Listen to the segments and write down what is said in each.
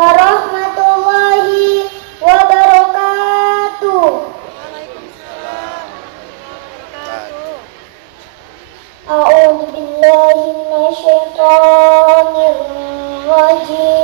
warahmatullahi wabarakatuh. A'udzu billahi minasyaitonir rajim.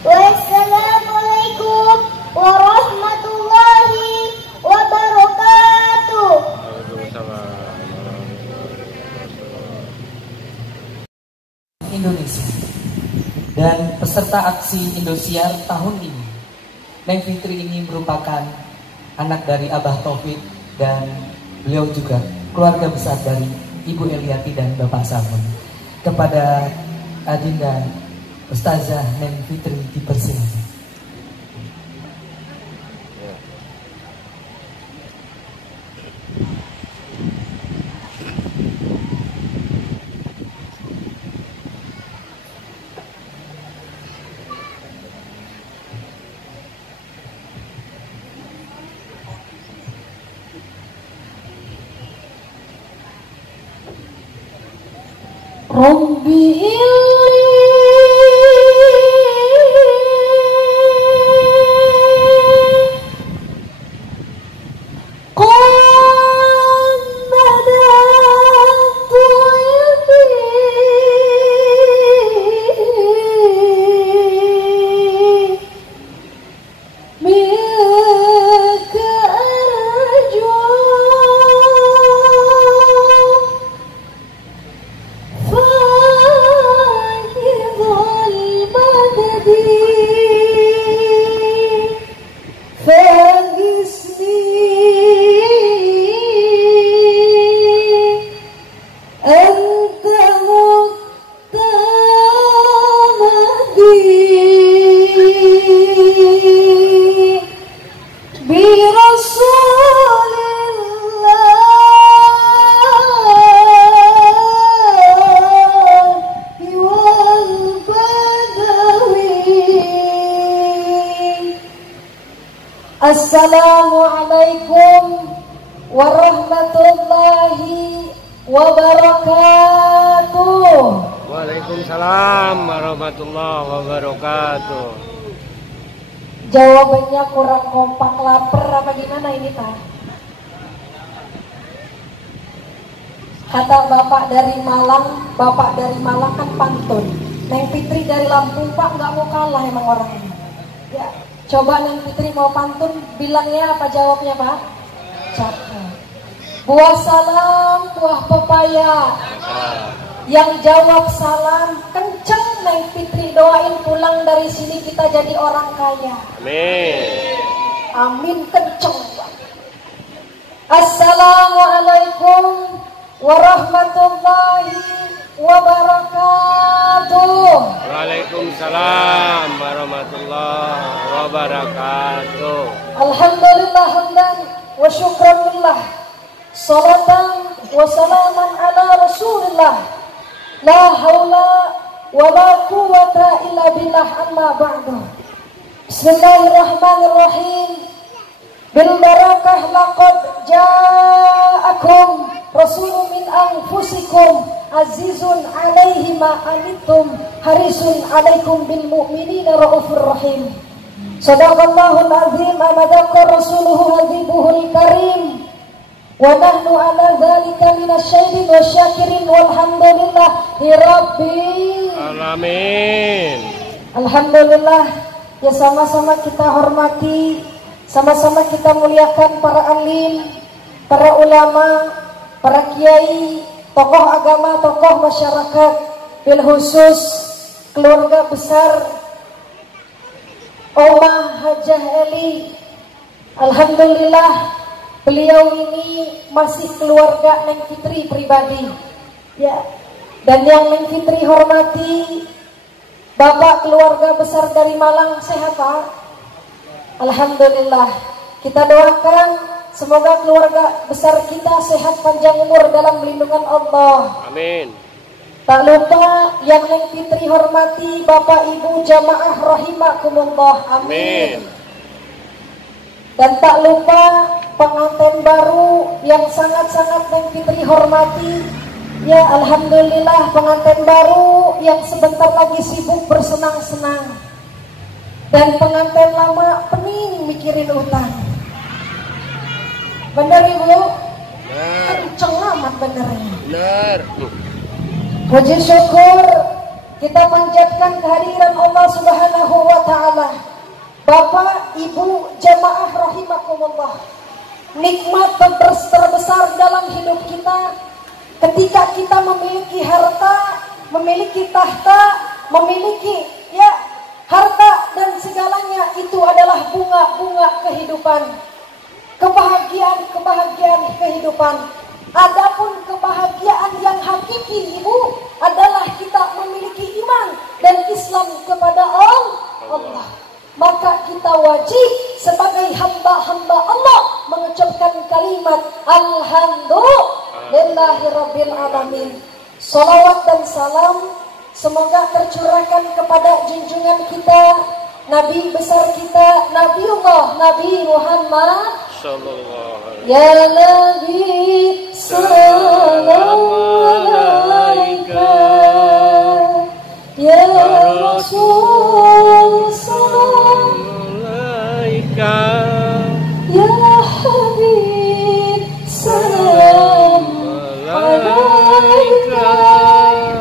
Wassalamualaikum warahmatullahi wabarakatuh. Indonesia dan peserta aksi Indosiar tahun ini. Neng Fitri ini merupakan anak dari Abah Taufik dan beliau juga keluarga besar dari Ibu Eliati dan Bapak Samun. Kepada Adinda Ustazah Neng Fitri dipersilakan. Rabbi Assalamualaikum warahmatullahi wabarakatuh. Waalaikumsalam warahmatullahi wabarakatuh. Jawabannya kurang kompak, lapar apa gimana ini, Tah? Kata bapak dari Malang kan pantun. Neng Fitri dari Lampung, Pak, nggak mau kalah emang orangnya. Ya, coba Neng Fitri mau pantun, bilangnya apa jawabnya Pak? Cakep. Buah salam, buah pepaya. Yang jawab salam, kenceng Neng Fitri doain pulang dari sini kita jadi orang kaya. Amin. Amin kenceng. Assalamualaikum warahmatullahi wabarakatuh. Waalaikumsalam warahmatullahi wabarakatuh. Alhamdulillah hamdan wa syukranillah. Salatan wa salaman ala Rasulillah. La haula wa la quwwata illa billah, amma ba'du. Bismillahirrahmanirrahim. Bil barakah laqad ja'akum rasulun min anfusikum azizun 'alaihi ma anittum harisun 'alaikum bil mu'minina raufur rahim. Shadaqallahul azim, amadaqa rasuluhu habibuhul karim. Wa nahnu ala dzalika minasyairin wasyakirin walhamdulillahi rabbil Alamin. Alhamdulillah. Ya, sama-sama kita hormati, sama-sama kita muliakan para alim, para ulama, para kiai, tokoh agama, tokoh masyarakat, bil khusus keluarga besar Omah Hajah Eli. Alhamdulillah, beliau ini masih keluarga Neng Fitri pribadi. Ya, dan yang Neng Fitri hormati, Bapak keluarga besar dari Malang sehat Pak? Alhamdulillah. Kita doakan semoga keluarga besar kita sehat panjang umur dalam lindungan Allah. Amin. Tak lupa yang Neng Fitri hormati Bapak Ibu jamaah rahimakumullah. Amin. Dan tak lupa pengantin baru yang sangat-sangat Neng Fitri hormati. Ya, alhamdulillah pengantin baru yang sebentar lagi sibuk bersenang-senang. Dan pengantin lama pening mikirin utang. Bener Ibu? Benar. Kenceng amat benernya. Benar. Puji syukur kita panjatkan kehadiran Allah Subhanahu wa taala. Bapak, Ibu, jamaah rahimakumullah. Nikmat terbesar dalam hidup kita ketika kita memiliki harta, memiliki tahta, memiliki harta dan segalanya itu adalah bunga-bunga kehidupan. Kebahagiaan kehidupan. Adapun kebahagiaan yang hakiki Ibu adalah kita memiliki iman dan Islam kepada Allah. Maka kita wajib sebagai hamba-hamba Allah mengucapkan kalimat Alhamdulillahi Rabbil Alamin. Salawat dan salam semoga tercurahkan kepada junjungan kita, Nabi besar kita, Nabiullah Nabi Muhammad Sallallahu alaihi Ya Nabi salam alaika, Ya Rasul salam alaika, Ya Habib salam alaika,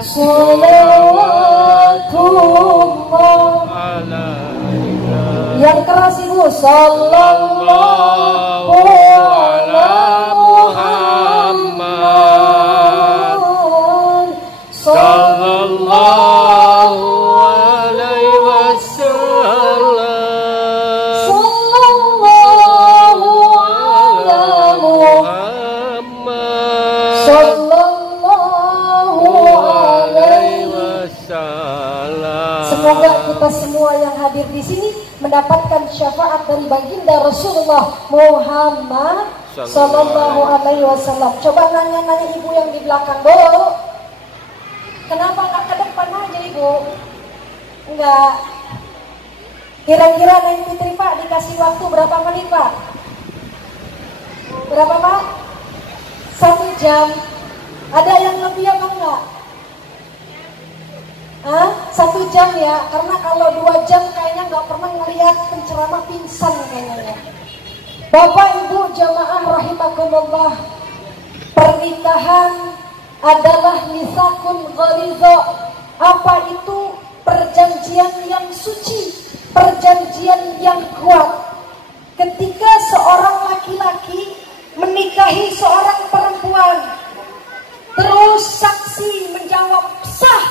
salawatullah alaika. yang keras Ibu, sallallahu ala Muhammad Sallallahu alaihi wasallam. sallallahu ala Muhammad sallallahu alaihi. wasallam. Semoga kita semua yang hadir di sini mendapatkan syafaat dari baginda Rasulullah Muhammad sallallahu alaihi wasallam. Coba nanya-nanya Ibu yang di belakang, Bu. Kenapa nggak ke depan aja Ibu? Enggak. Kira-kira Neng Fitri Pak dikasih waktu berapa menit Pak? Berapa Pak? 1 jam. Ada yang lebih apa enggak? 1 jam ya, karena kalau 2 jam kayaknya nggak pernah ngelihat penceramah pingsan kayaknya. Bapak Ibu jamaah rahimakumullah, pernikahan adalah misakun ghaliza. Apa itu? Perjanjian yang suci, perjanjian perjanjian yang kuat ketika seorang laki-laki menikahi seorang perempuan. Terus saksi menjawab sah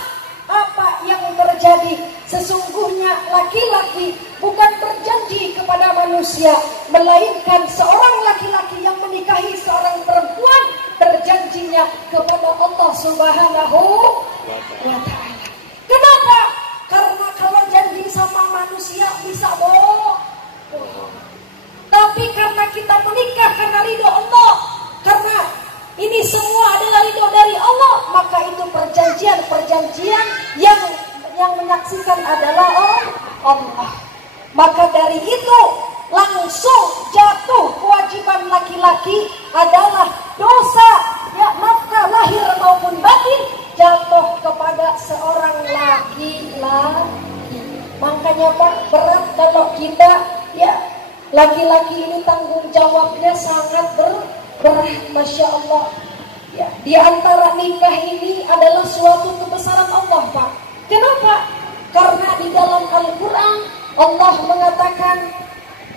apa yang terjadi. Sesungguhnya laki-laki bukan berjanji kepada manusia, melainkan seorang laki-laki yang menikahi seorang perempuan berjanjinya kepada Allah Subhanahu wa Ta'ala. Kenapa? Karena kalau janji sama manusia bisa bohong. Tapi karena kita menikah karena ridho Allah, karena ini semua adalah ridho dari Allah, maka itu perjanjian yang menyaksikan adalah Allah. Maka dari itu langsung jatuh kewajiban laki-laki adalah dosa, ya, nafkah lahir maupun batin jatuh kepada seorang laki-laki. Makanya Pak, berat kalau kita, ya, laki-laki ini tanggung jawabnya sangat berat, Masya Allah. Ya, di antara nikah ini adalah suatu kebesaran Allah, Pak. Kenapa? Karena di dalam Al-Quran Allah mengatakan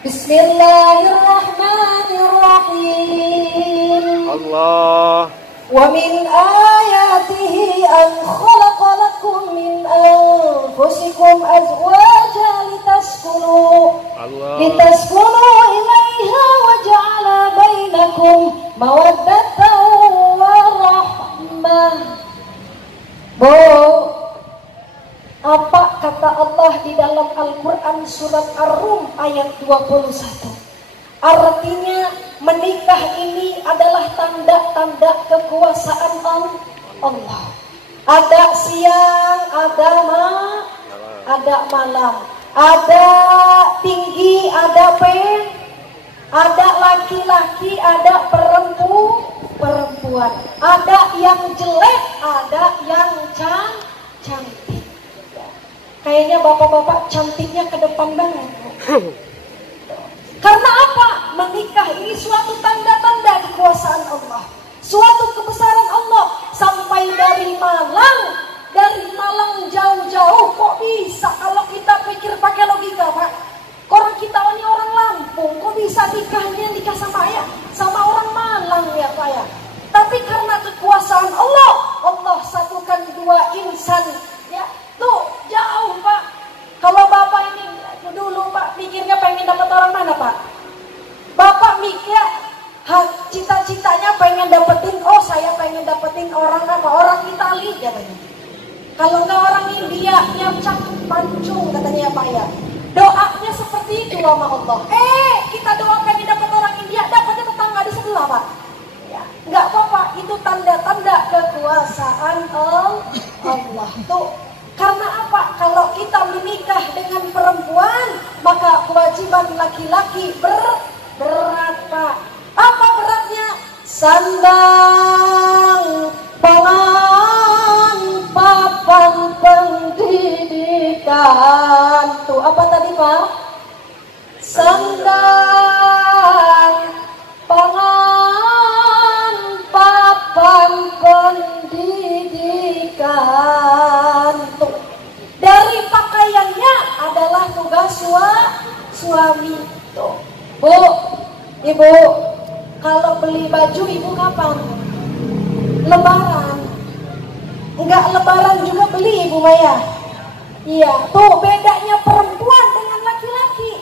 Bismillahirrahmanirrahim. Allah. Wa min ayatihi an khalaqa lakum min anfusikum azwajan litaskunu ilaiha wa ja'ala bainakum mawaddatan wa rahmah. Apa kata Allah di dalam Al-Quran surat Ar-Rum ayat 21? Artinya menikah ini adalah tanda-tanda kekuasaan Allah. Ada siang, ada malam, ada tinggi, ada ada laki-laki, ada perempuan, ada yang jelek, ada yang cantik. Kayaknya bapak-bapak cantiknya ke depan banget. Karena apa? Menikah ini suatu tanda-tanda kekuasaan Allah, suatu kebesaran Allah. Sampai dari Malang jauh-jauh kok bisa? Kalau kita pikir pakai logika, Pak, orang kita ini orang Lampung, kok bisa nikah sama orang Malang ya, Pak ya? Tapi karena kekuasaan Allah, Allah satukan dua insan, ya. Tuh, jauh Pak. Kalau Bapak ini dulu Pak mikirnya pengen dapat orang mana Pak? Bapak mikir cita-citanya pengen dapetin, saya pengen dapetin orang apa? Orang Itali katanya. Kalau enggak orang India, nyamcak pancung katanya Pak ya. Doanya seperti itu sama Allah. Kita doa pengen dapat orang India, dapatnya tetangga di sebelah Pak. Ya, enggak apa-apa, itu tanda-tanda kekuasaan Allah. Tuh. Karena apa? Kalau kita menikah dengan perempuan, maka kewajiban laki-laki berat, Pak. Apa beratnya? Sandang, pangan, papan pendidikan. Tuh, apa tadi, Pak? Sandang, pangan, papan pendidikan. Tuh. Dari pakaiannya adalah tugas suami. Tuh. Bu, Ibu, kalau beli baju Ibu kapan? Lebaran. Enggak lebaran juga beli Ibu Maya. Iya, tuh bedanya perempuan dengan laki-laki.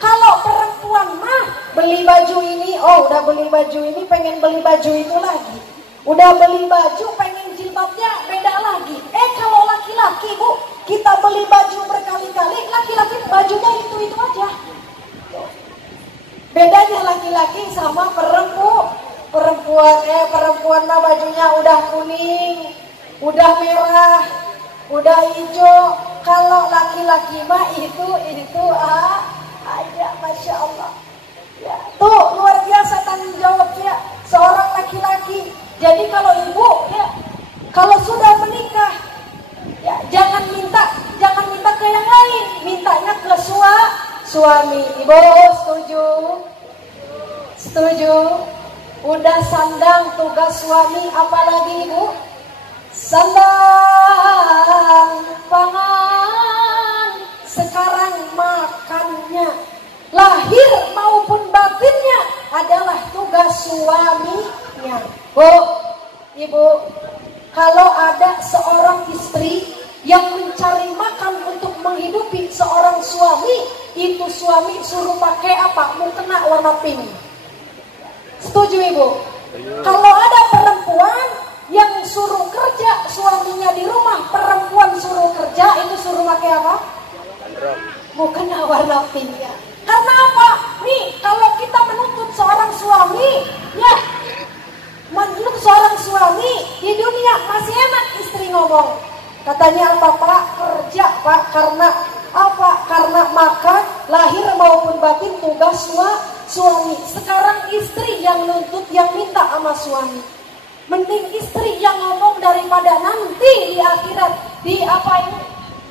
Kalau perempuan mah beli baju ini, udah beli baju ini pengen beli baju itu lagi. Udah beli baju pengen jilbabnya beda lagi. Kalau laki-laki Bu, kita beli baju berkali-kali, laki-laki bajunya itu aja. Bedanya laki-laki sama perempuan mah bajunya udah kuning, udah merah, udah hijau. Kalau laki-laki mah itu aja, Masya Allah. Ya, tuh luar biasa tanggung jawabnya seorang laki-laki. Jadi kalau ibu, ya, kalau sudah menikah, ya jangan minta ke yang lain, mintanya ke suami. Ibu setuju? Udah sandang tugas suami, apalagi Ibu? Sandang, pangan, sekarang makan tangganya, lahir maupun batinnya adalah tugas suaminya. Bu, ibu, kalau ada seorang istri yang mencari makan untuk menghidupi seorang suami, itu suami suruh pakai apa? Mukena warna pink. Setuju ibu? Kalau ada perempuan yang suruh kerja, suaminya di rumah, perempuan suruh kerja, itu suruh pakai apa? Mukena warna pink ya. Karena apa? Nih, kalau kita menuntut seorang suami, ya, menurut seorang suami di dunia masih enak istri ngomong. Katanya apa Pak? Kerja Pak. Karena apa? Karena makan, lahir maupun batin tugas suami. Sekarang istri yang nuntut, yang minta sama suami. Mending istri yang ngomong daripada nanti di akhirat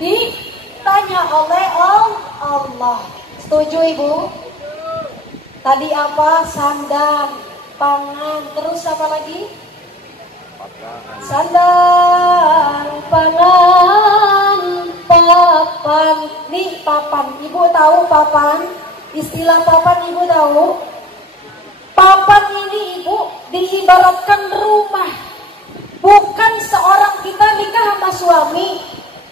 ditanya oleh Allah. Setuju ibu? Tadi apa? Sandang, pangan, terus apa lagi? Sandang, pangan, papan. Nih papan, ibu tahu papan? Istilah papan ibu tahu? Papan ini ibu diibaratkan rumah. Bukan seorang kita nikah sama suami,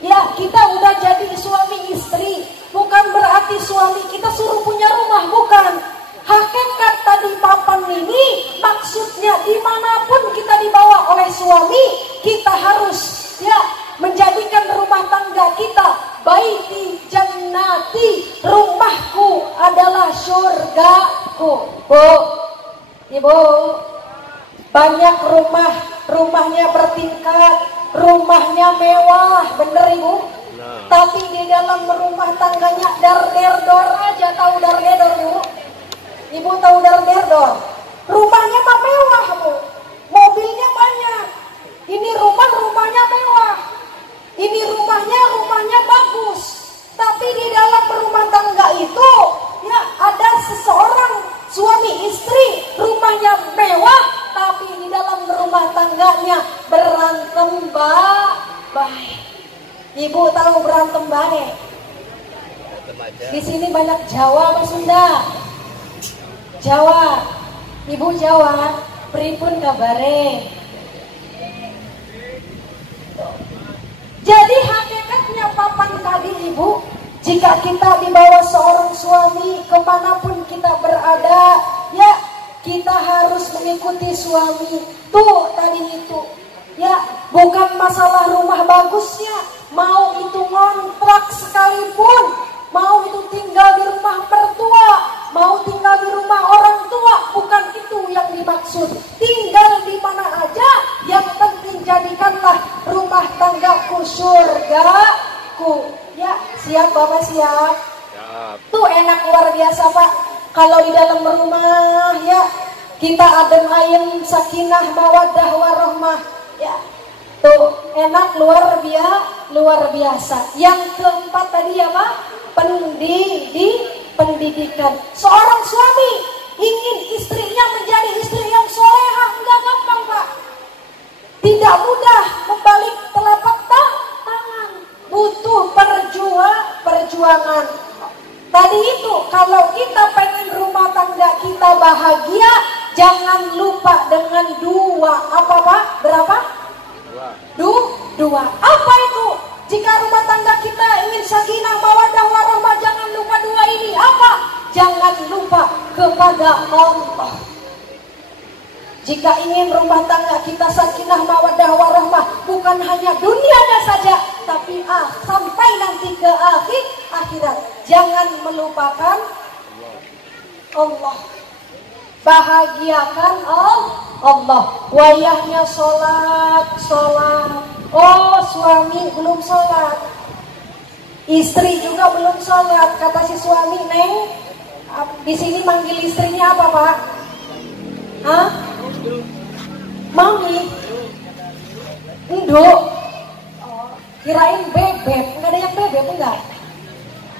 ya kita udah jadi suami istri. Bukan berarti suami kita suruh punya rumah, bukan. Hakikat tadi papan ini maksudnya dimanapun kita dibawa oleh suami, kita harus ya menjadikan rumah tangga kita baiti jannati, rumahku adalah surgaku. Bu, ibu, banyak rumahnya bertingkat, rumahnya mewah, bener ibu? Nah. Tapi di dalam rumah tangganya dar-der-dor aja, tahu dar-der-dor bu? Ibu tahu dar-der-dor? Rumahnya mah mewah bu, mobilnya banyak. Ini rumahnya mewah, ini rumahnya bagus. Tapi di dalam rumah tangga itu ya ada seseorang suami istri, rumahnya mewah, tapi di dalam rumah tangganya berantem baik. Ibu tahu berantem baik? Di sini banyak Jawa apa Sunda? Jawa. Ibu Jawa, pripun kabare? Jadi hakikatnya papan tadi ibu, jika kita dibawa seorang suami kemanapun kita berada, ya kita harus mengikuti suami. Tuh tadi itu, ya bukan masalah rumah bagusnya, mau itu ngontrak sekalipun, mau itu tinggal di rumah mertua, mau tinggal di rumah orang tua, bukan itu yang dimaksud. Tinggal di mana aja, yang penting jadikanlah rumah tanggaku surgaku. Ya, siap Bapak siap? Siap. Tuh enak luar biasa Pak. Kalau di dalam rumah ya kita adem ayem, sakinah, mawaddah, warahmah. Ya, tuh enak luar biasa. Yang keempat tadi ya Pak, pendidikan. Seorang suami ingin istrinya menjadi istri yang soleha, enggak gampang Pak. Tidak mudah membalik telapak tangan, butuh perjuangan. Tadi itu kalau kita pengen rumah tangga kita bahagia, jangan lupa dengan dua. Apa Pak? Berapa? Dua. Apa itu? Jika rumah tangga kita ingin sakinah, mawaddah, warahmah, jangan lupa dua ini. Apa? Jangan lupa kepada Allah. Jika ingin rumah tangga kita sakinah, mawaddah, warahmah, bukan hanya dunianya saja, tapi sampai nanti ke akhirat. Jangan melupakan Allah. Bahagiakan Allah. Wayahnya sholat. Oh, suami belum sholat, istri juga belum sholat. Kata si suami, Neng, di sini manggil istrinya apa Pak? Hah? Mami? Enduk? Oh, kirain bebek. Nggak ada yang bebek enggak?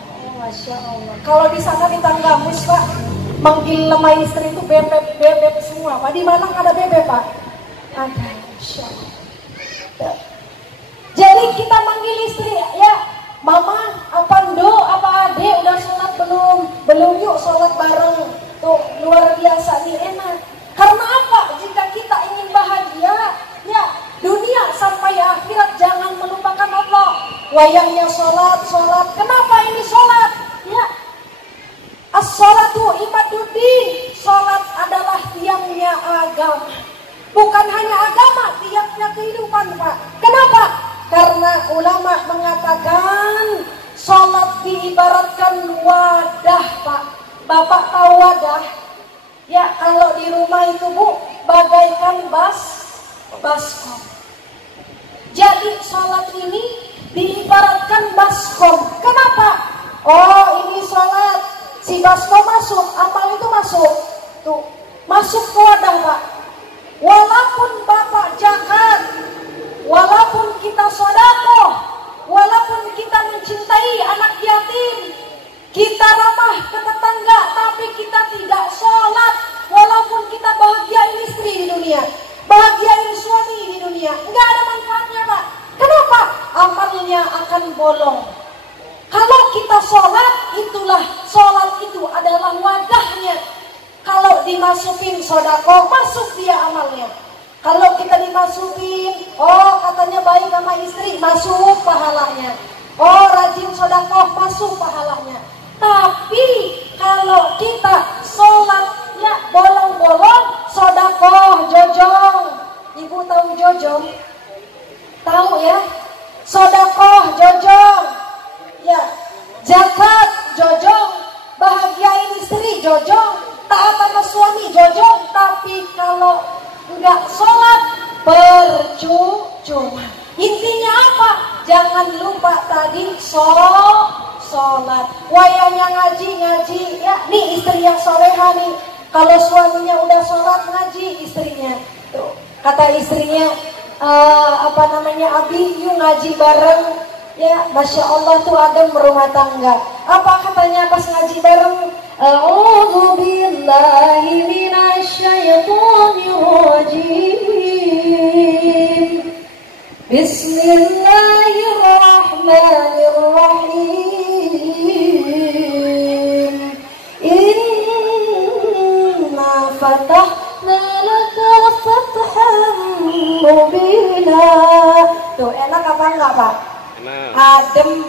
Oh, Masya Allah. Kalau di sana di Tanggamus Pak, manggil lemah istri itu bebek semua Pak. Di Malang ada bebek Pak? Ada. Masya Allah. Jadi kita manggil istri ya, Mama, apa Ndo, apa Ade udah sholat belum? belum yuk sholat bareng. Tuh luar biasa nih enak. Karena apa? Jika kita ingin bahagia, ya dunia sampai akhirat jangan melupakan Allah. Wayangnya sholat. Kenapa ini sholat? Ya, as-sholatu imaduddin. Sholat adalah tiangnya agama. Bukan hanya agama, tiangnya kehidupan, Pak. Kenapa? Karena ulama mengatakan sholat diibaratkan wadah, Pak. Bapak tahu wadah? Ya, kalau di rumah itu, Bu, bagaikan baskom. Jadi sholat ini diibaratkan baskom. Kenapa? Oh, ini sholat, si baskom masuk, amal itu masuk. Tuh, masuk ke wadah, Pak. Walaupun Bapak zakat, walaupun kita sedekah, walaupun kita mencintai anak yatim, kita ramah ke tetangga, tapi kita tidak sholat, walaupun kita bahagiain istri di dunia, bahagiain suami di dunia, nggak ada manfaatnya, Pak. Kenapa? Amalnya akan bolong. Kalau kita sholat, itulah sholat itu adalah wadahnya. Kalau dimasukin sedekah, masuk dia amalnya. Kalau kita dimasukin, oh katanya baik sama istri, masuk pahalanya. Oh rajin sedekah, masuk pahalanya. Tapi kalau kita sholat ya bolong-bolong, sedekah jojong. Ibu tahu jojong? Tahu ya? Sedekah jojong. Ya, zakat jojong, bahagiain istri jojong, taat sama suami jojong. Tapi kalau enggak sholat percuma. Intinya apa? Jangan lupa tadi sholat. Wayangnya ngaji ya. Nih istri yang soleha nih. Kalau suaminya udah sholat, ngaji istrinya. Tuh, kata istrinya Abi yuk ngaji bareng. Ya, Masya Allah tuh adem berumah tangga. Apa katanya pas ngaji bareng? A'udzu billahi minasyaitonir rajim. Bismillahirrahmanirrahim. Inna fatahna laka fathan mubina. Tuh enak apa enggak, Pak? Adem,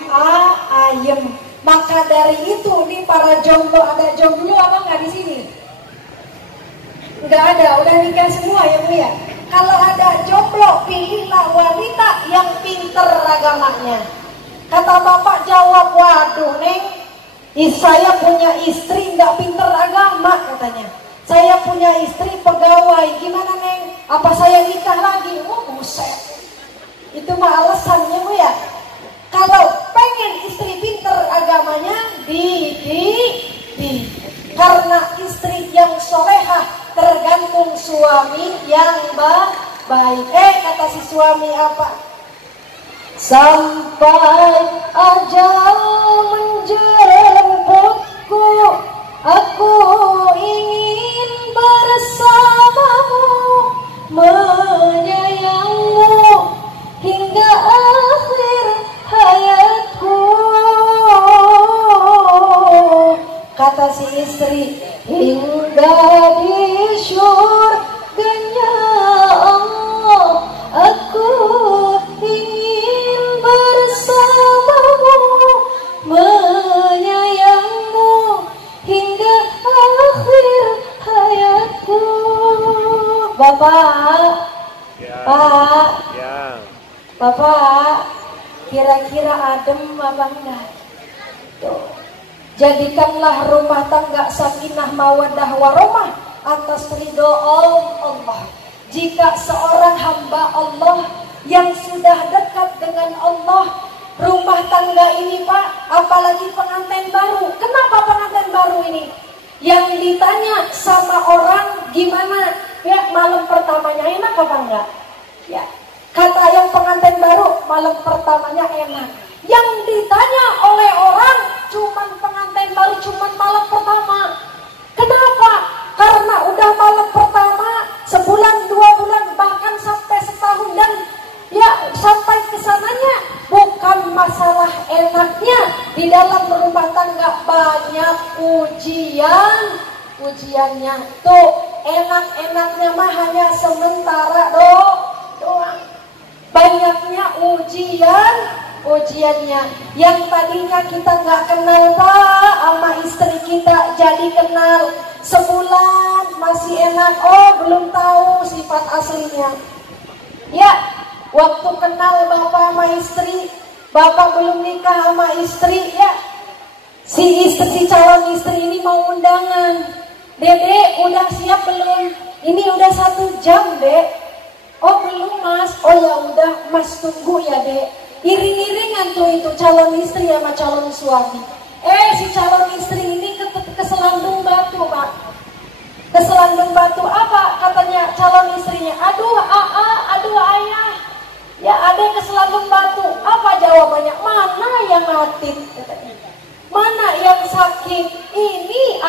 ayem. Maka dari itu nih para jomblo, ada jomblo apa nggak di sini? Nggak ada, udah nikah semua ya Bu ya. Kalau ada jomblo, pilihlah wanita yang pinter agamanya. Kata bapak jawab, waduh Neng, saya punya istri nggak pinter agama katanya. Saya punya istri pegawai, gimana Neng? Apa saya nikah lagi? Oh buset. Itu mah alasannya Bu ya. Kalau pengen istri pinter agamanya, karena istri yang solehah tergantung suami yang baik. Kata si suami apa? Sampai ajal menjemputku, aku ingin bersamamu, menyayangmu hingga akhir hayatku. Kata si istri, hingga di syurganya Allah, aku ingin bersamamu, menyayangmu hingga akhir hayatku. Bapak Ya. Pak Ya. Bapak, kira-kira adem apa enggak? Tuh. Jadikanlah rumah tangga sakinah mawaddah warahmah atas ridho Allah. Jika seorang hamba Allah yang sudah dekat dengan Allah, rumah tangga ini Pak, apalagi pengantin baru. Kenapa pengantin baru ini? Yang ditanya sama orang gimana? Ya malam pertamanya enak apa enggak? Ya. Kata yang pengantin baru, malam pertamanya enak. Yang ditanya oleh orang, cuman pengantin baru, cuman malam pertama. Kenapa? Karena udah malam pertama, sebulan, 2 bulan, bahkan sampai setahun. Dan ya sampai kesananya, bukan masalah enaknya di dalam dalam rumah tangga banyak ujiannya. Tuh, enak-enaknya mah hanya sementara doang. Banyaknya ujiannya. Yang tadinya kita nggak kenal Pak sama istri kita jadi kenal. Sebulan masih enak, belum tahu sifat aslinya. Ya, waktu kenal bapak sama istri, bapak belum nikah sama istri, ya. Si calon istri ini mau undangan. Dede, udah siap belum? Ini udah 1 jam, Dek. Oh belum Mas. Oh ya udah, Mas tunggu ya, Dek. Iring-iringan tuh itu calon istri sama calon suami. Si calon istri ini keselandung batu, Pak. Keselandung batu apa katanya calon istrinya? Aduh ayah. Ya ada keselandung batu. Apa jawabannya? Mana yang mati? Mana yang sakit? Ini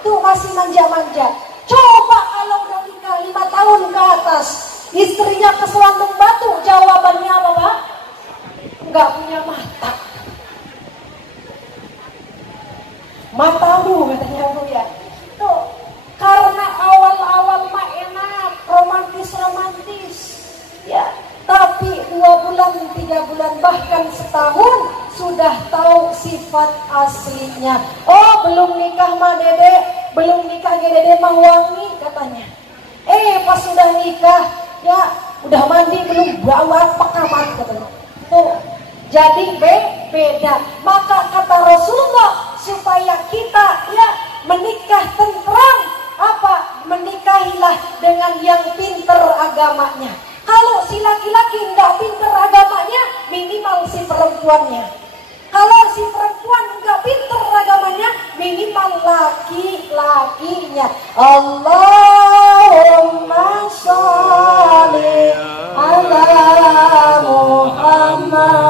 tuh masih manja-manja. Coba kalau udah nikah 5 tahun ke atas, istrinya keselandung batu, jawabannya apa, Pak? Enggak punya mata. Matamu katanya Bu ya. Tuh, karena awal-awal mah enak, romantis. Ya, tapi 2 bulan, 3 bulan, bahkan setahun sudah tahu sifat aslinya. Oh, belum nikah mah Dede, belum nikah Dede mah wangi katanya. Pas sudah nikah, ya udah mandi belum, bau apa kamat katanya. Tuh, jadi beda. Maka kata Rasulullah, supaya kita ya menikah tentram, menikahilah dengan yang pinter agamanya. Kalau si laki-laki nggak pinter agamanya, minimal si perempuannya. Kalau si perempuan nggak pinter agamanya, minimal laki-lakinya. Allahumma sholli ala Muhammad.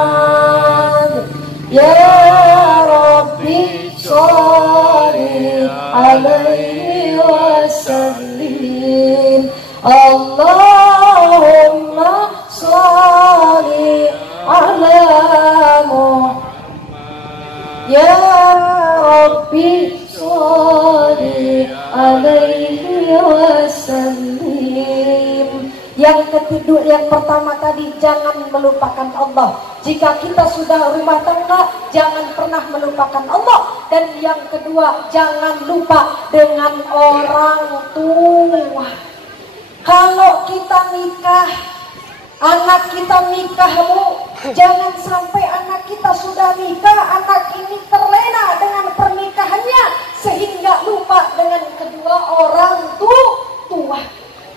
Ya Rabbi sholli alaihi wasallim. Allahumma sholli ala Muhammad. Ya Rabbi sholli alaihi wasallim. Yang pertama tadi, jangan melupakan Allah. Jika kita sudah rumah tangga, jangan pernah melupakan Allah. Dan yang kedua, jangan lupa dengan orang tua. Kalau kita nikah, anak kita nikah Bu, jangan sampai anak kita sudah nikah, anak ini terlena dengan pernikahannya sehingga lupa dengan kedua orang tua.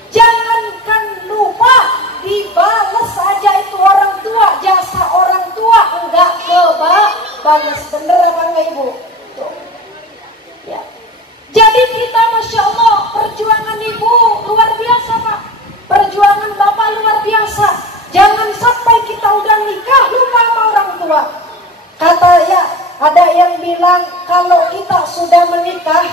Jangankan lupa, dibales saja itu orang tua, jasa orang tua enggak kebales. Bener apa enggak Ibu? Tuh. Ya. Jadi kita Masya Allah, perjuangan Ibu luar biasa Pak, perjuangan Bapak luar biasa. Jangan sampai kita udah nikah lupa sama orang tua. Kata ya, ada yang bilang kalau kita sudah menikah,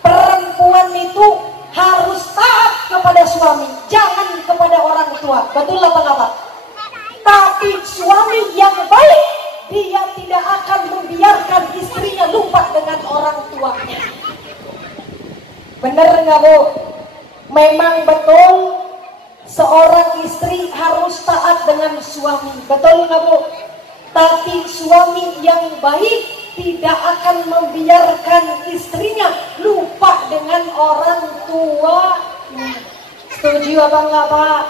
perempuan itu harus taat kepada suami, jangan kepada orang tua. Betul apa enggak Pak? Tapi suami yang baik, dia tidak akan membiarkan istrinya lupa dengan orang tuanya. Bener nggak Bu? Memang betul seorang istri harus taat dengan suami. Betul nggak Bu? Tapi suami yang baik tidak akan membiarkan istrinya lupa dengan orang tua. Setuju apa enggak Pak?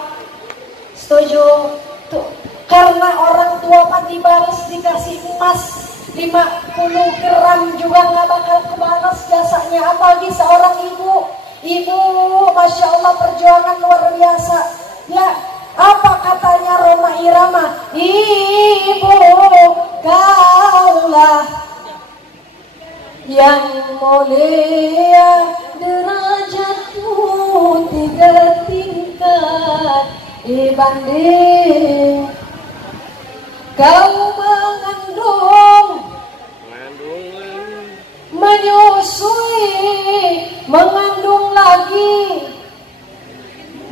Setuju. Tuh. Karena orang tua Pak dibalas dikasih emas 50 gram juga nggak bakal kebalas jasanya. Apalagi seorang ibu, Masya Allah perjuangan luar biasa. Ya, apa katanya Roma Irama? Ibu kaulah yang mulia, derajatmu 3 tingkat dibanding kau mengandung, menyusui, mengandung lagi,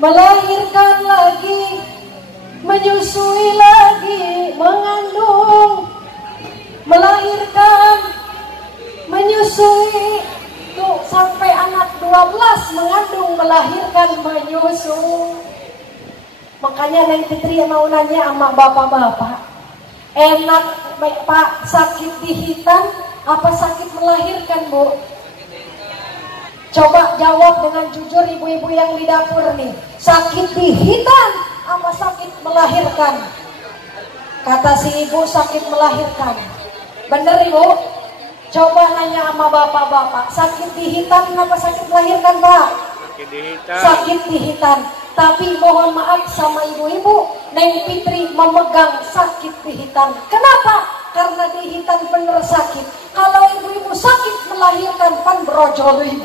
melahirkan lagi, menyusui lagi, mengandung. melahirkan, menyusui, tuh sampai anak 12 mengandung, melahirkan, menyusu. Makanya Neng Fitri mau nanya sama bapak-bapak, enak Pak sakit dihitan apa sakit melahirkan, Bu? Coba jawab dengan jujur ibu-ibu yang di dapur nih, sakit dihitan apa sakit melahirkan? Kata si ibu sakit melahirkan. Bener Ibu? Coba nanya sama bapak-bapak, sakit dihitan apa sakit melahirkan, Pak? Sakit dihitan. Sakit dihitan. Tapi mohon maaf sama ibu-ibu, Neng Fitri memegang sakit dihitan. Kenapa? Karena dihitan bener sakit. Kalau ibu-ibu sakit melahirkan pan brojoli.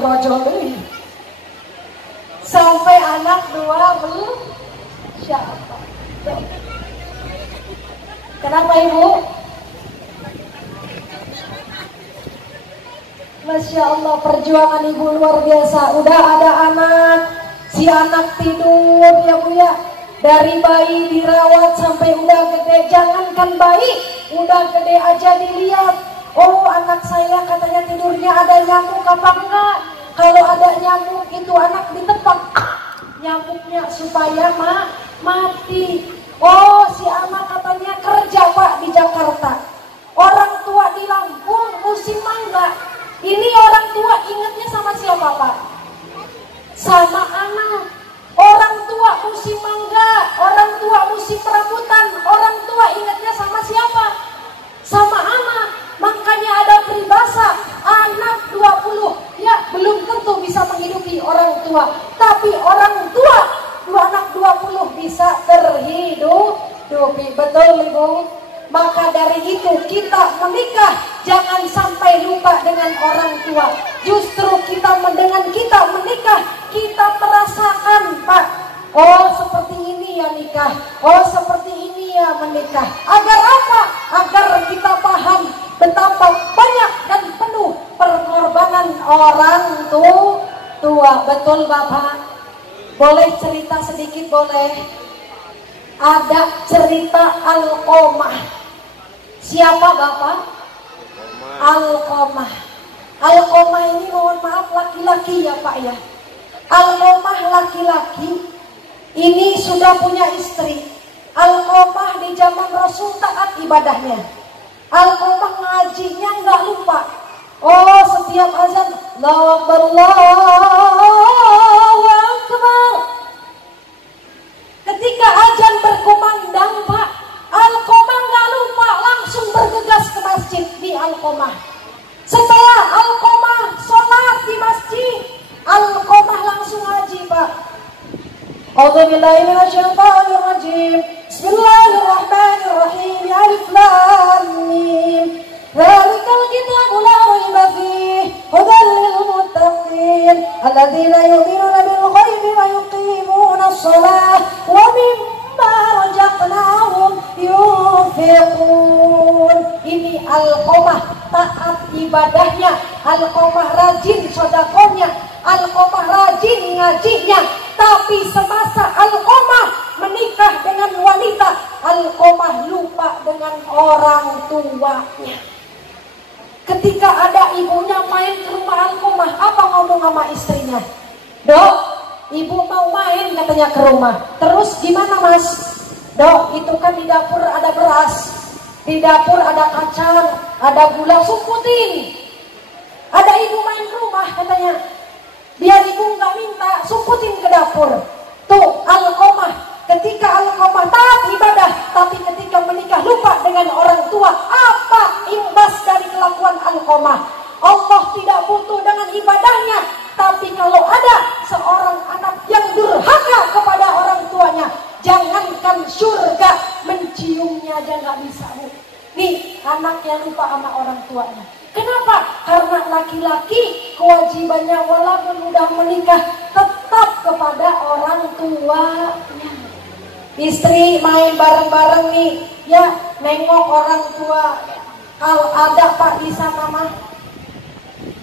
Sampai anak 12. Siapa? Kenapa Ibu? Masya Allah, perjuangan ibu luar biasa. Udah ada anak, si anak tidur ya Bu ya, dari bayi dirawat sampai udah gede. Jangankan bayi, udah gede aja dilihat. Oh anak saya katanya tidurnya ada nyamuk apa enggak? Kalau ada nyamuk itu anak ditebak nyamuknya supaya mati. Oh si anak katanya kerja Pak di Jakarta, orang tua di Lampung musim mangga. Ini orang tua ingatnya sama siapa Pak? Sama anak. Orang tua musim mangga, orang tua musim rambutan, orang tua ingatnya sama siapa? Sama anak. Makanya ada peribahasa, anak 20 ya belum tentu bisa menghidupi orang tua, tapi orang tua anak 20 bisa terhidupi. Betul Ibu? Maka dari itu kita menikah jangan sampai lupa dengan orang tua. Justru dengan kita menikah kita merasakan Pak, oh seperti ini ya nikah, oh seperti ini ya menikah. Agar apa? Agar kita paham betapa banyak dan penuh pengorbanan orang tua. Betul Bapak? Boleh cerita sedikit boleh? Ada cerita Alqomah. Siapa Bapak? Alqomah. Alqomah ini mohon maaf laki-laki ya Pak ya. Alqomah laki-laki ini sudah punya istri. Alqomah di zaman Rasul taat ibadahnya. Alqomah ngajinya nggak lupa. Oh setiap azan Allahu Akbar. Ketika azan berkumandang Pak, Alqomah nggak lupa langsung bergegas ke masjid di Alqomah. Setelah Alqomah sholat di masjid, Alqomah langsung ngaji Pak. A'udzubillahi minasyaitonirrajim. Bismillahirrahmanirrahim. Alif Lam Mim. Dzalikal kitabu la raiba fihi hudan lil muttaqin alladzina yu'minuna bil ghaibi wa yuqimuna ash-shalata wa mimma razaqnahum yunfiqun. Ini Alqomah taat ibadahnya, Alqomah rajin sedekahnya, Alqomah rajin ngajinya. Tapi semasa Alqomah menikah dengan wanita, Alqomah lupa dengan orang tuanya. Ketika ada ibunya main ke rumah Alqomah, apa ngomong sama istrinya? Dok, ibu mau main katanya ke rumah. Terus gimana Mas? Dok, itu kan di dapur ada beras, di dapur ada kacang, ada gula, sumputin. Ada ibu main ke rumah katanya, biar ibu nggak minta, sumputin ke dapur. Tuh Alqomah. Ketika Alqomah taat ibadah, tapi ketika menikah lupa dengan orang tua. Apa imbas dari kelakuan Alqomah? Allah tidak butuh dengan ibadahnya, tapi kalau ada seorang anak yang durhaka kepada orang tuanya, jangankan surga, menciumnya aja nggak bisa. Nih anak yang lupa sama orang tuanya. Kenapa? Karena laki-laki kewajibannya walaupun udah menikah tetap kepada orang tuanya. Istri main bareng-bareng nih, ya nengok orang tua. Kalau ada Pak bisa Mama,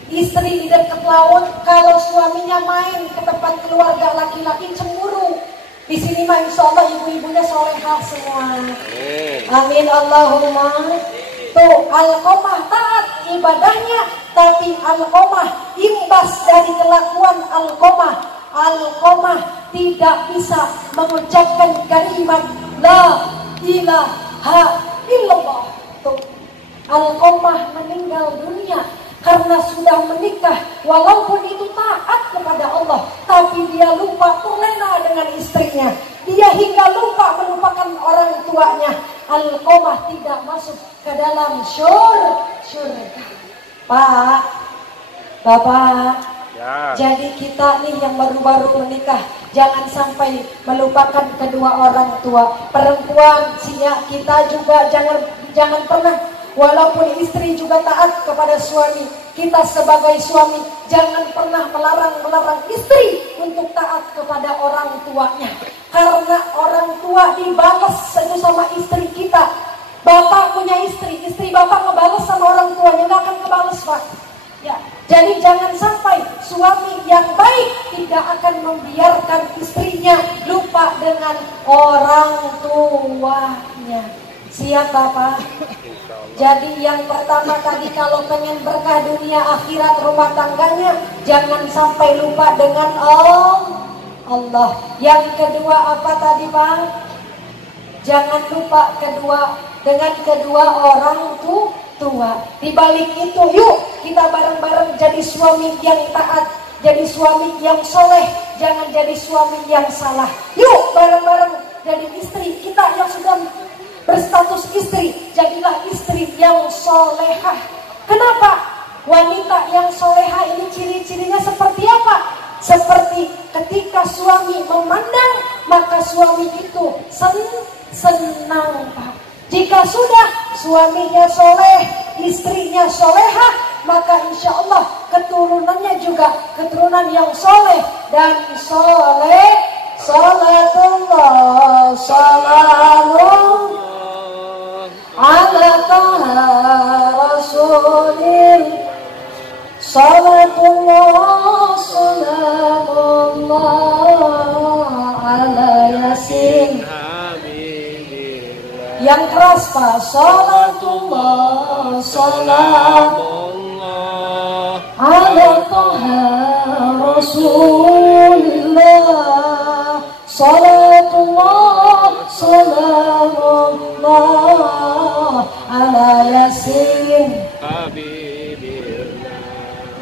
istri di dekat laut, kalau suaminya main ke tempat keluarga laki-laki cemburu. Di sini mah insya Allah ibu-ibunya solehah semua. Amin Allahumma. Tuh, alqomah taat ibadahnya, tapi alqomah imbas dari kelakuan alqomah. Alqomah tidak bisa mengucapkan kalimat la ilaha illallah. Tuh, alqomah meninggal dunia karena sudah menikah, walaupun itu taat kepada Allah, tapi dia lupa terlena dengan istrinya. Dia hingga lupa melupakan orang tuanya. Alqomah tidak masuk ke dalam surga. Pak, Bapak, Ya. jadi kita nih yang baru-baru menikah, jangan sampai melupakan kedua orang tua. Perempuan, kita juga jangan pernah, walaupun istri juga taat kepada suami, kita sebagai suami jangan pernah melarang istri untuk taat kepada orang tuanya. Karena orang tua dibalas sama istri kita. Bapak punya istri bapak ngebalas sama orang tuanya, nggak akan kebalas, Pak. Ya, jadi jangan sampai suami yang baik tidak akan membiarkan istrinya lupa dengan orang tuanya. Siap, Bapak? Jadi yang pertama tadi, kalau pengen berkah dunia akhirat rumah tangganya, jangan sampai lupa dengan Allah. Yang kedua apa tadi, Pak? Jangan lupa dengan kedua orang tua. Di balik itu, yuk kita bareng-bareng jadi suami yang taat, jadi suami yang soleh, jangan jadi suami yang salah. Yuk bareng-bareng jadi istri kita yang sudah berstatus istri, jadilah istri yang solehah. Kenapa? Wanita yang solehah ini ciri-cirinya seperti apa? Seperti ketika suami memandang, maka suami itu senang, Pak. Jika sudah suaminya soleh, istrinya solehah, maka insya Allah keturunannya juga keturunan yang soleh dan soleh. Salatullah salamun ala taha rasulil. Salatullah salamullah ala yasin. Yang keras, Pak. Salatullah salamullah ala taha rasulillah. Salatullah salamullah ala yasin.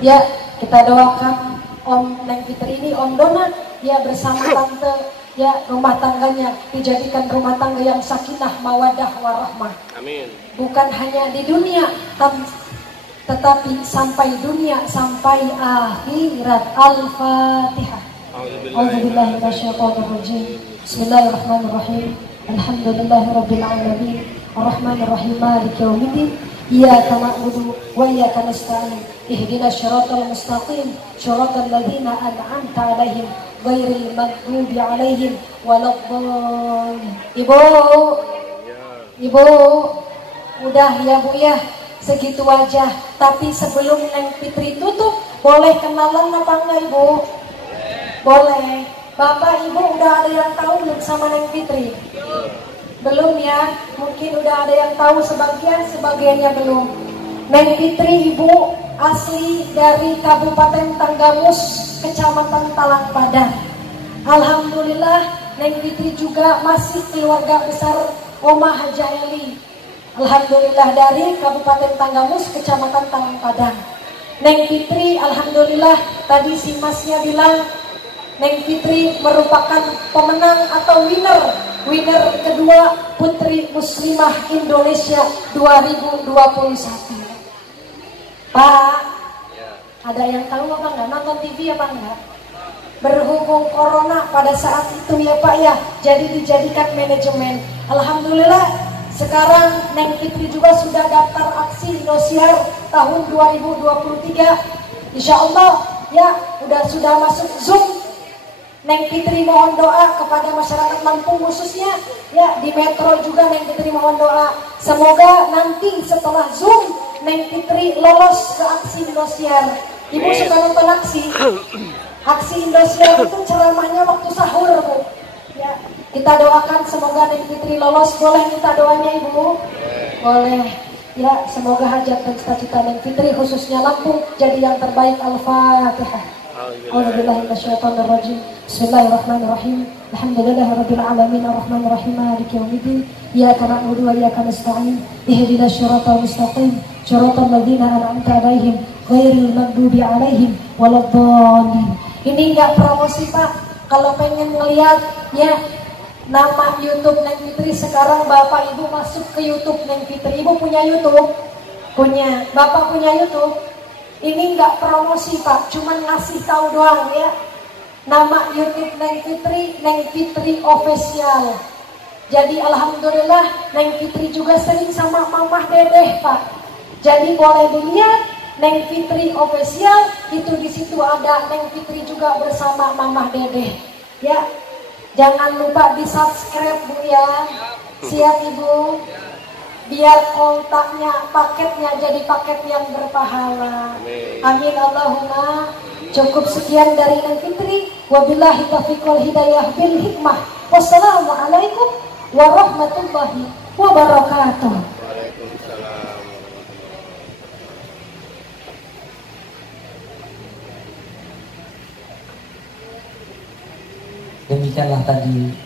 Ya, kita doakan Om Neng Fitri ini, Om Dona, ya bersama Tante, ya rumah tangganya dijadikan rumah tangga yang sakinah, mawadah, warahmah. Amin. Bukan hanya di dunia, tetapi sampai dunia, sampai akhirat. Al-Fatihah. A'udzubillahi minasyaitonirrajim. Bismillahirrahmanirrahim. Alhamdulillahirabbil alamin. Arrahmanirrahim. Maliki yaumiddin. Iyyaka na'budu wa iyyaka nasta'in. Ihdinas siratal mustaqim. Shiratal ladzina an'amta 'alaihim ghairil maghdubi 'alaihim waladdallin. Ibu, udah ya Bu ya, segitu aja. Tapi sebelum Neng Fitri tutup, boleh kenalan apa enggak Ibu? Boleh. Bapak Ibu udah ada yang tahu belum sama Neng Fitri? Belum ya, mungkin udah ada yang tahu sebagiannya belum. Neng Fitri Ibu asli dari Kabupaten Tanggamus, Kecamatan Talang Padang. Alhamdulillah Neng Fitri juga masih keluarga besar Oma Haja Eli. Alhamdulillah dari Kabupaten Tanggamus, Kecamatan Talang Padang. Neng Fitri alhamdulillah tadi si Masnya bilang Neng Fitri merupakan pemenang atau winner kedua Putri Muslimah Indonesia 2021. Pak, ada yang tahu apa enggak? Nonton TV apa enggak? Berhubung corona pada saat itu ya Pak ya, jadi dijadikan manajemen. Alhamdulillah sekarang Neng Fitri juga sudah daftar aksi Indosiar tahun 2023. Insya Allah ya sudah masuk Zoom. Neng Fitri mohon doa kepada masyarakat Lampung khususnya, ya di Metro juga Neng Fitri mohon doa. Semoga nanti setelah Zoom Neng Fitri lolos ke aksi Indosiar. Ibu suka nonton aksi? Aksi Indosiar itu ceramahnya waktu sahur Bu. Ya, kita doakan semoga Neng Fitri lolos. Boleh minta doanya Ibu? Boleh. Ya, semoga hajat dan cita-cita Neng Fitri khususnya Lampung jadi yang terbaik. Al-Fatihah. A'udzubillahi minasyaitonirrajim. Bismillahirrahmanirrahim. Alhamdulillahirabbil alamin arrahmanirrahim maliki yaumiddin. Iyyaka na'budu wa iyyaka nasta'in. Ihdinas siratal mustaqim. Siratal ladzina an'amta 'alaihim ghairil maghdubi 'alaihim waladdallin. Ini enggak promosi, Pak. Kalau pengen ngelihat ya nama YouTube Neng Fitri sekarang, Bapak Ibu masuk ke YouTube Neng Fitri. Ibu punya YouTube? Punya. Bapak punya YouTube? Ini nggak promosi, Pak, cuman ngasih tahu doang ya. Nama YouTube Neng Fitri Official. Jadi alhamdulillah Neng Fitri juga sering sama Mamah Dedeh, Pak. Jadi boleh dilihat Neng Fitri Official, itu di situ ada Neng Fitri juga bersama Mamah Dedeh. Ya. Jangan lupa di-subscribe, Bu ya. Siap, Ibu? Biar kontaknya, paketnya jadi paket yang berpahala. Amin Allahumma. Cukup sekian dari Neng Fitri. Wabillahi taufiq wal hidayah bil hikmah. Wassalamualaikum warahmatullahi wabarakatuh. Waalaikumsalam. Demikianlah tadi